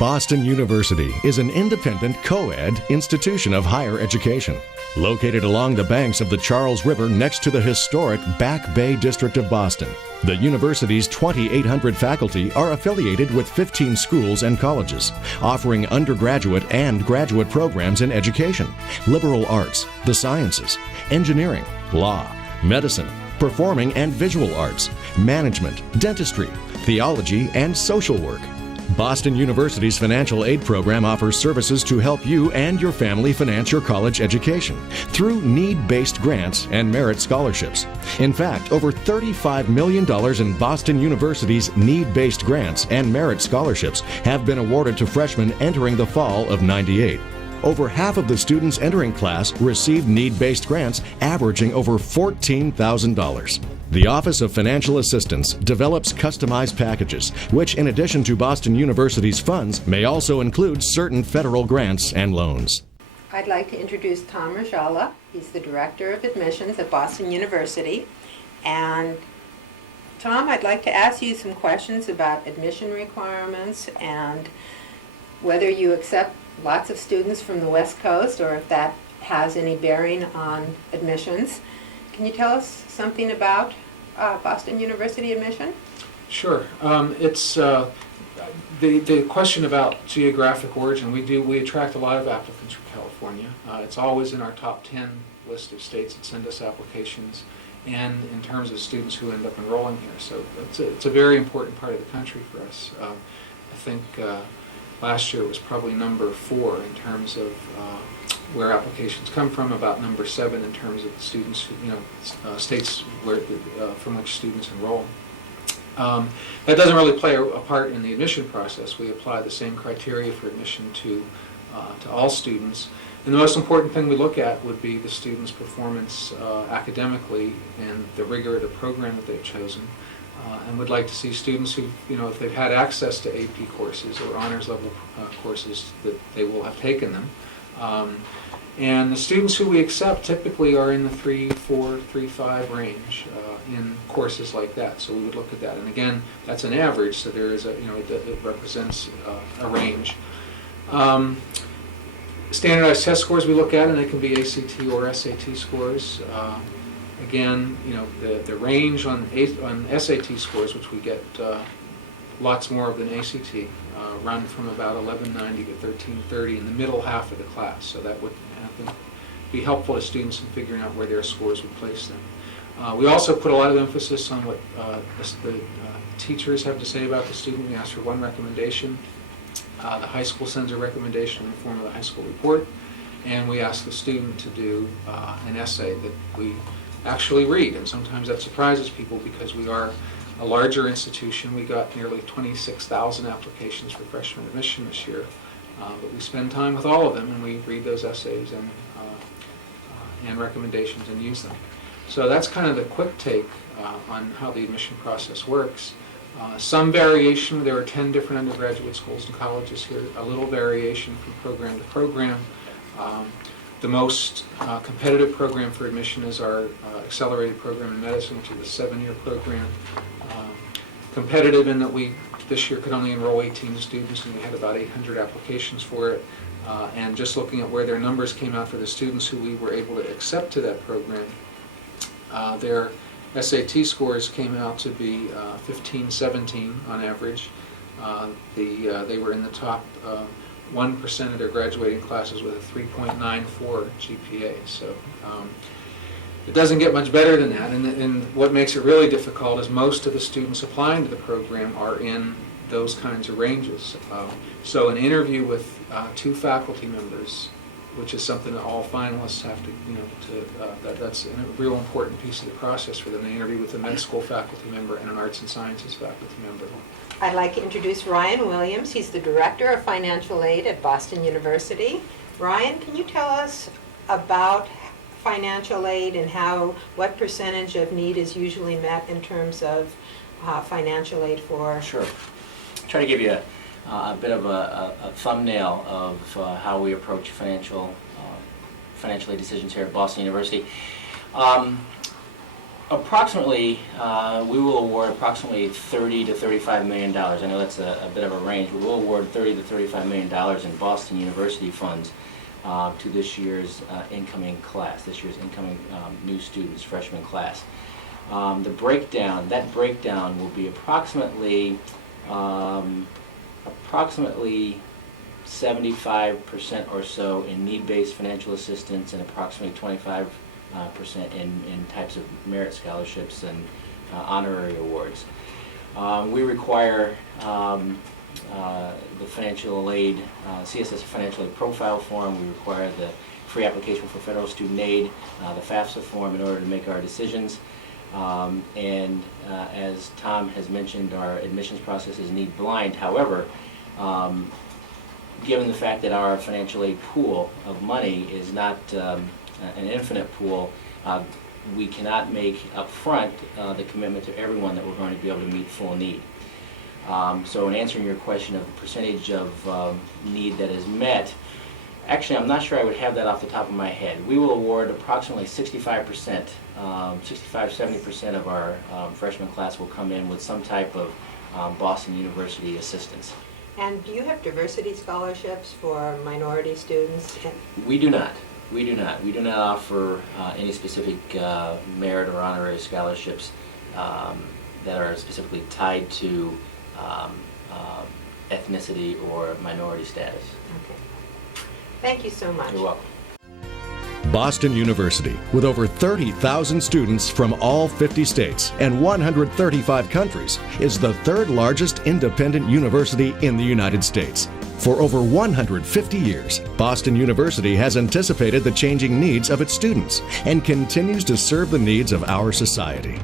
Boston University is an independent co-ed institution of higher education. Located along the banks of the Charles River next to the historic Back Bay District of Boston, the university's 2,800 faculty are affiliated with 15 schools and colleges, offering undergraduate and graduate programs in education, liberal arts, the sciences, engineering, law, medicine, performing and visual arts, management, dentistry, theology, and social work. Boston University's financial aid program offers services to help you and your family finance your college education through need-based grants and merit scholarships. In fact, over $35 million in Boston University's need-based grants and merit scholarships have been awarded to freshmen entering the fall of '98. Over half of the students entering class received need-based grants averaging over $14,000. The Office of Financial Assistance develops customized packages, which in addition to Boston University's funds, may also include certain federal grants and loans. I'd like to introduce Tom Rajala. He's the Director of Admissions at Boston University. And Tom, I'd like to ask you some questions about admission requirements and whether you accept lots of students from the West Coast or if that has any bearing on admissions. Can you tell us something about Boston University admission? Sure. It's the question about geographic origin. We attract a lot of applicants from California. It's always in our top 10 list of states that send us applications, and in terms of students who end up enrolling here. So it's a very important part of the country for us. I think last year it was probably number 4 in terms of where applications come from, about number 7 in terms of the students, states where from which students enroll. That doesn't really play a part in the admission process. We apply the same criteria for admission to all students. And the most important thing we look at would be the student's performance academically and the rigor of the program that they've chosen. And would like to see students who, if they've had access to AP courses or honors level courses, that they will have taken them. And the students who we accept typically are in the 3.4, 3.5 range in courses like that. So we would look at that. And again, that's an average, so there is it represents a range. Standardized test scores we look at, and they can be ACT or SAT scores. Again, the range on SAT scores, which we get lots more of than ACT, run from about 1190 to 1330 in the middle half of the class. So that would be helpful to students in figuring out where their scores would place them. We also put a lot of emphasis on what the teachers have to say about the student. We ask for one recommendation. The high school sends a recommendation in the form of the high school report, and we ask the student to do an essay that we actually read. And sometimes that surprises people because we are a larger institution. We got nearly 26,000 applications for freshman admission this year, but we spend time with all of them, and we read those essays and recommendations and use them. So that's kind of the quick take on how the admission process works. Some variation. There are 10 different undergraduate schools and colleges here. A little variation from program to program. The most competitive program for admission is our accelerated program in medicine, which is a 7-year program. Competitive in that we this year could only enroll 18 students, and we had about 800 applications for it. And just looking at where their numbers came out for the students who we were able to accept to that program, their SAT scores came out to be 15-17 on average. They were in the top 1% of their graduating classes with a 3.94 GPA. So it doesn't get much better than that. And what makes it really difficult is most of the students applying to the program are in those kinds of ranges. So an interview with 2 faculty members, which is something that all finalists have to, that's a real important piece of the process for them. They interview with a med school faculty member and an arts and sciences faculty member. I'd like to introduce Ryan Williams. He's the Director of Financial Aid at Boston University. Ryan, can you tell us about financial aid and what percentage of need is usually met in terms of financial aid for? Sure. Try to give you a bit of a thumbnail of how we approach financial aid decisions here at Boston University. Approximately, we will award approximately $30 to $35 million. I know that's a bit of a range, but we'll award $30 to $35 million in Boston University funds to this year's incoming class, this year's incoming new students, freshman class. That breakdown will be approximately 75% or so in need-based financial assistance and approximately 25% in types of merit scholarships and honorary awards. We require the financial aid, CSS financial aid profile form. We require the free application for federal student aid, the FAFSA form in order to make our decisions. As Tom has mentioned, our admissions process is need blind. However, given the fact that our financial aid pool of money is not an infinite pool, we cannot make upfront the commitment to everyone that we're going to be able to meet full need. So in answering your question of the percentage of need that is met, actually I'm not sure I would have that off the top of my head. We will award approximately 65%, 65-70% of our freshman class will come in with some type of Boston University assistance. And do you have diversity scholarships for minority students? We do not. We do not. We do not offer any specific merit or honorary scholarships that are specifically tied to ethnicity or minority status. Okay. Thank you so much. You're welcome. Boston University, with over 30,000 students from all 50 states and 135 countries, is the third largest independent university in the United States. For over 150 years, Boston University has anticipated the changing needs of its students and continues to serve the needs of our society.